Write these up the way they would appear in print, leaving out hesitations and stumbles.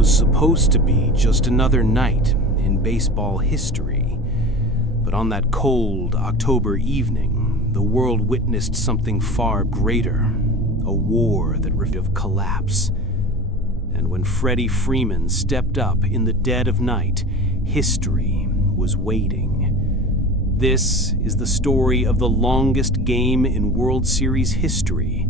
was supposed to be just another night in baseball history. But on that cold October evening, the world witnessed something far greater, a war that refused collapse. And when Freddie Freeman stepped up in the dead of night, history was waiting. This is the story of the longest game in World Series history,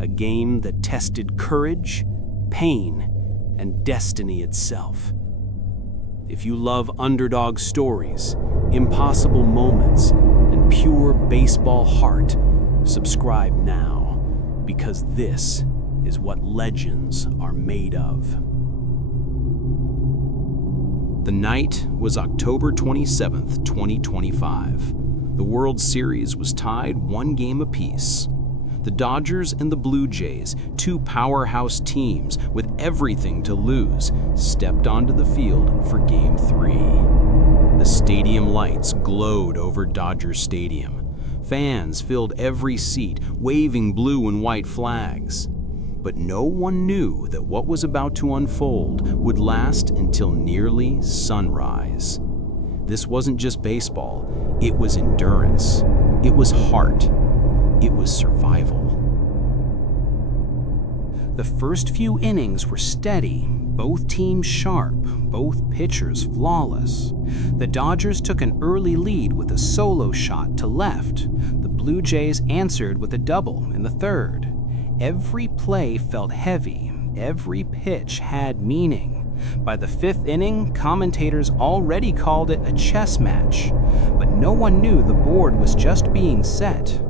a game that tested courage, pain, and destiny itself. If you love underdog stories, impossible moments, and pure baseball heart, subscribe now, because this is what legends are made of. The night was October 27th, 2025. The World Series was tied 1 game apiece. The Dodgers and the Blue Jays, 2 powerhouse teams with everything to lose, stepped onto the field for Game 3. The stadium lights glowed over Dodger Stadium. Fans filled every seat, waving blue and white flags. But no one knew that what was about to unfold would last until nearly sunrise. This wasn't just baseball, it was endurance, it was heart, it was survival. The first few innings were steady, both teams sharp, both pitchers flawless. The Dodgers took an early lead with a solo shot to left. The Blue Jays answered with a double in the third. Every play felt heavy, every pitch had meaning. By the 5th inning, commentators already called it a chess match, but no one knew the board was just being set.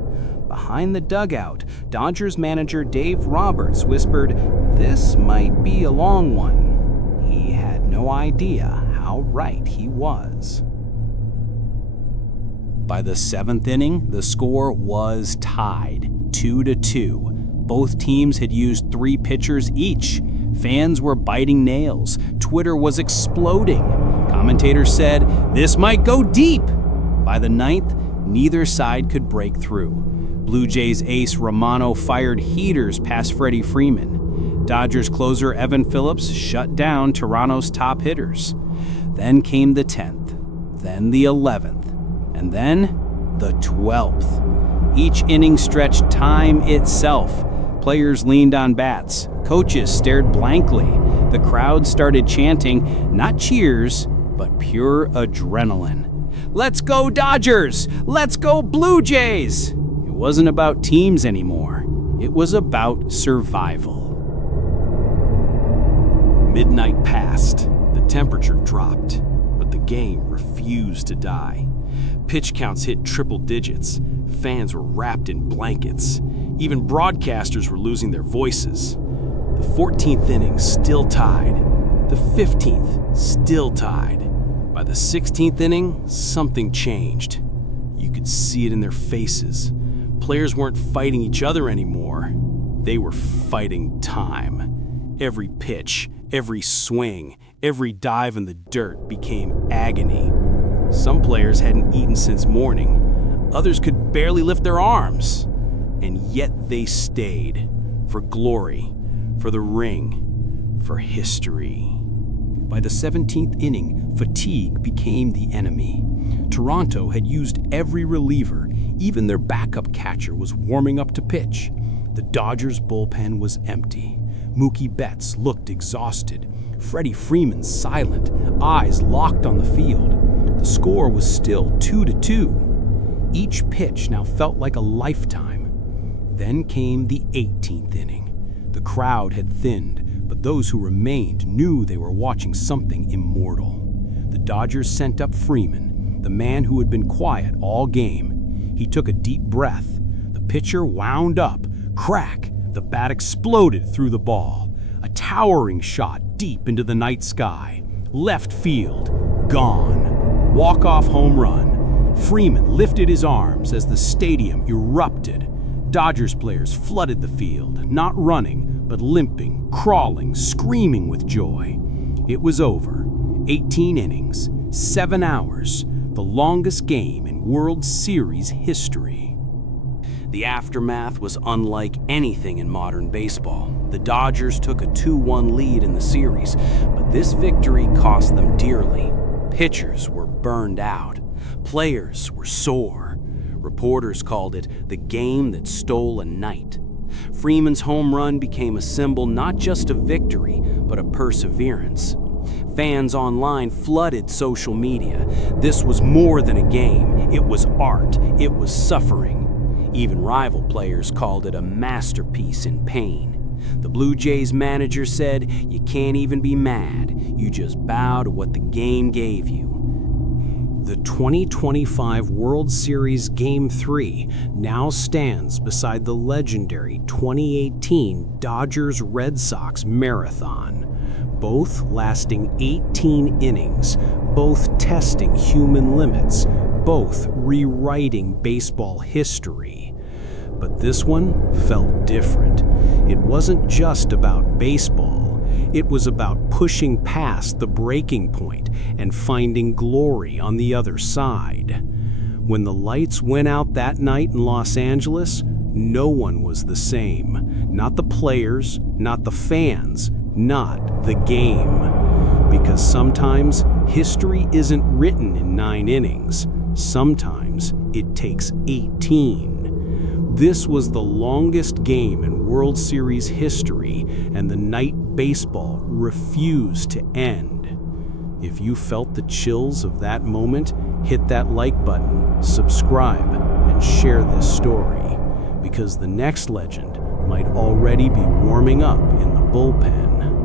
Behind the dugout, Dodgers manager Dave Roberts whispered, "This might be a long one." He had no idea how right he was. By the 7th inning, the score was tied, 2-2. Both teams had used 3 pitchers each. Fans were biting nails. Twitter was exploding. Commentators said, "This might go deep." By the 9th, neither side could break through. Blue Jays ace Romano fired heaters past Freddie Freeman. Dodgers closer Evan Phillips shut down Toronto's top hitters. Then came the 10th, then the 11th, and then the 12th. Each inning stretched time itself. Players leaned on bats. Coaches stared blankly. The crowd started chanting, not cheers, but pure adrenaline. "Let's go Dodgers! Let's go Blue Jays!" It wasn't about teams anymore. It was about survival. Midnight passed. The temperature dropped, but the game refused to die. Pitch counts hit triple digits. Fans were wrapped in blankets. Even broadcasters were losing their voices. The 14th inning still tied. The 15th still tied. By the 16th inning, something changed. You could see it in their faces. Players weren't fighting each other anymore. They were fighting time. Every pitch, every swing, every dive in the dirt became agony. Some players hadn't eaten since morning. Others could barely lift their arms. And yet they stayed. For glory, for the ring, for history. By the 17th inning, fatigue became the enemy. Toronto had used every reliever. Even their backup catcher was warming up to pitch. The Dodgers' bullpen was empty. Mookie Betts looked exhausted. Freddie Freeman silent, eyes locked on the field. The score was still 2-2. Each pitch now felt like a lifetime. Then came the 18th inning. The crowd had thinned, but those who remained knew they were watching something immortal. The Dodgers sent up Freeman, the man who had been quiet all game. He took a deep breath. The pitcher wound up. Crack! The bat exploded through the ball. A towering shot deep into the night sky. Left field. Gone. Walk-off home run. Freeman lifted his arms as the stadium erupted. Dodgers players flooded the field, not running, but limping, crawling, screaming with joy. It was over. 18 innings, 7 hours, the longest game in World Series history. The aftermath was unlike anything in modern baseball. The Dodgers took a 2-1 lead in the series, but this victory cost them dearly. Pitchers were burned out. Players were sore. Reporters called it the game that stole a night. Freeman's home run became a symbol not just of victory, but of perseverance. Fans online flooded social media. This was more than a game. It was art. It was suffering. Even rival players called it a masterpiece in pain. The Blue Jays manager said, "You can't even be mad. You just bow to what the game gave you." The 2025 World Series Game 3 now stands beside the legendary 2018 Dodgers-Red Sox marathon, both lasting 18 innings, both testing human limits, both rewriting baseball history. But this one felt different. It wasn't just about baseball. It was about pushing past the breaking point and finding glory on the other side. When the lights went out that night in Los Angeles, no one was the same. Not the players, not the fans, not the game. Because sometimes history isn't written in 9 innings. Sometimes it takes 18. This was the longest game in World Series history, and the night baseball refused to end. If you felt the chills of that moment, hit that like button, subscribe, and share this story, because the next legend might already be warming up in the bullpen.